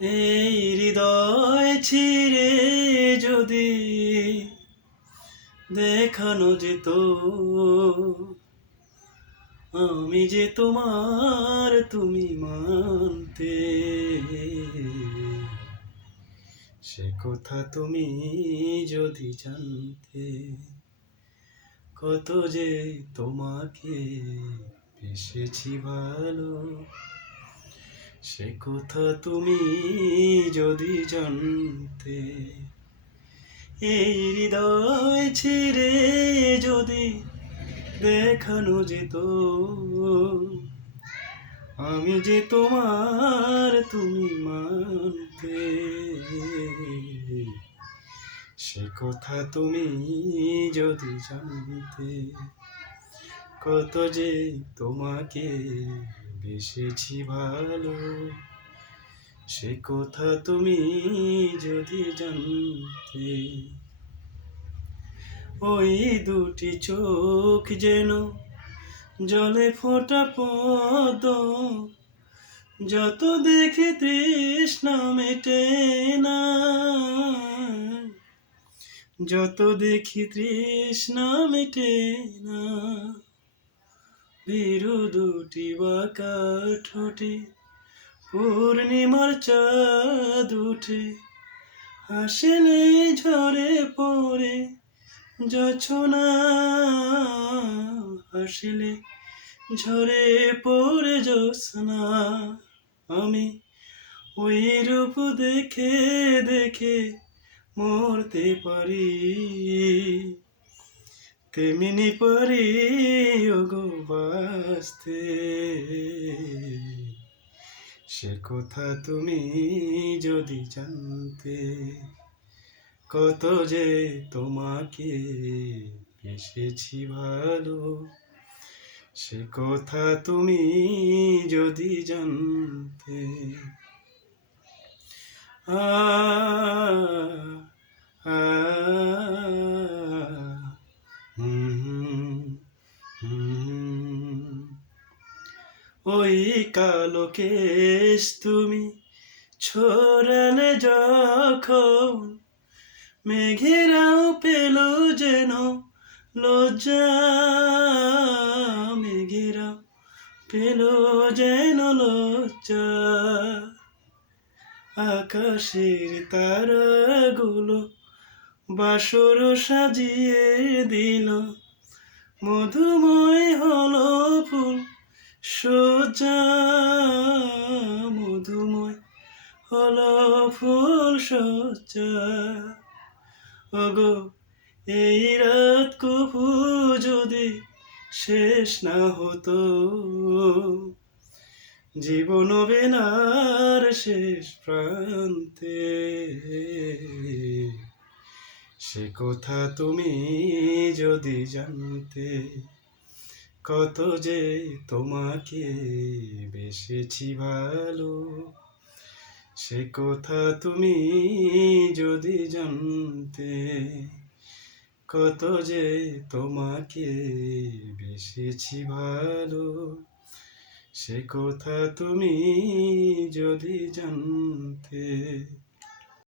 এই হৃদয় ছিঁড়ে যদি দেখানো যেত আমি যে তোমার, তুমি মানতে, সে কথা তুমি যদি জানতে, কত যে তোমাকে বেসেছি ভালো, সে কথা তুমি যদি জানতে। এই হৃদয় ছিঁড়ে যদি দেখানো যেত আমি যে তোমার, তুমি মানতে, সে কথা তুমি যদি জানতে, কত যে তোমাকে বেসেছি ভালো, সে কথা তুমি যদি জানতে। ওই দুটি চোখ যেন জলে ফোঁটা পদ্ম, যত দেখি তৃষ্ণা মেটে না, যত দেখি তৃষ্ণা মেটে না। ভীরু দুটি বাঁকা ঠোঁটে পূর্ণিমার চাঁদ উঠে, হাসিলে ঝরে পড়ে জোছনা, হাসিলে ঝরে পড়ে জোছনা। আমি ওই রূপ দেখে দেখে মরতে পারি, তেমনি পারি ওগো বাঁচতে, সে কথা তুমি যদি জানতে, কত যে তোমাকে বেসেছি ভালো, সে কথা তুমি যদি জানতে। আ আ ওই কালো কেশ তুমি ছড়ালে যখন, মেঘেরাও পেল যেন লজ্জা, মেঘেরাও পেল যেন লজ্জা। আকাশের তারাগুলো বাসর সাজিয়ে দিল, মধুময় হলো ফুল সজ্জা, মধুময় হলো ফুল সজ্জা। ওগো এই রাত কবু যদি শেষ না হতো, জীবন বেনার শেষ প্রান্তে, সে কথা তুমি যদি জানতে, কত যে তোমাকে বেসেছি ভালো, সে কথা তুমি যদি জানতে, কত যে তোমাকে বেসেছি ভালো, সে কথা তুমি যদি জানতে।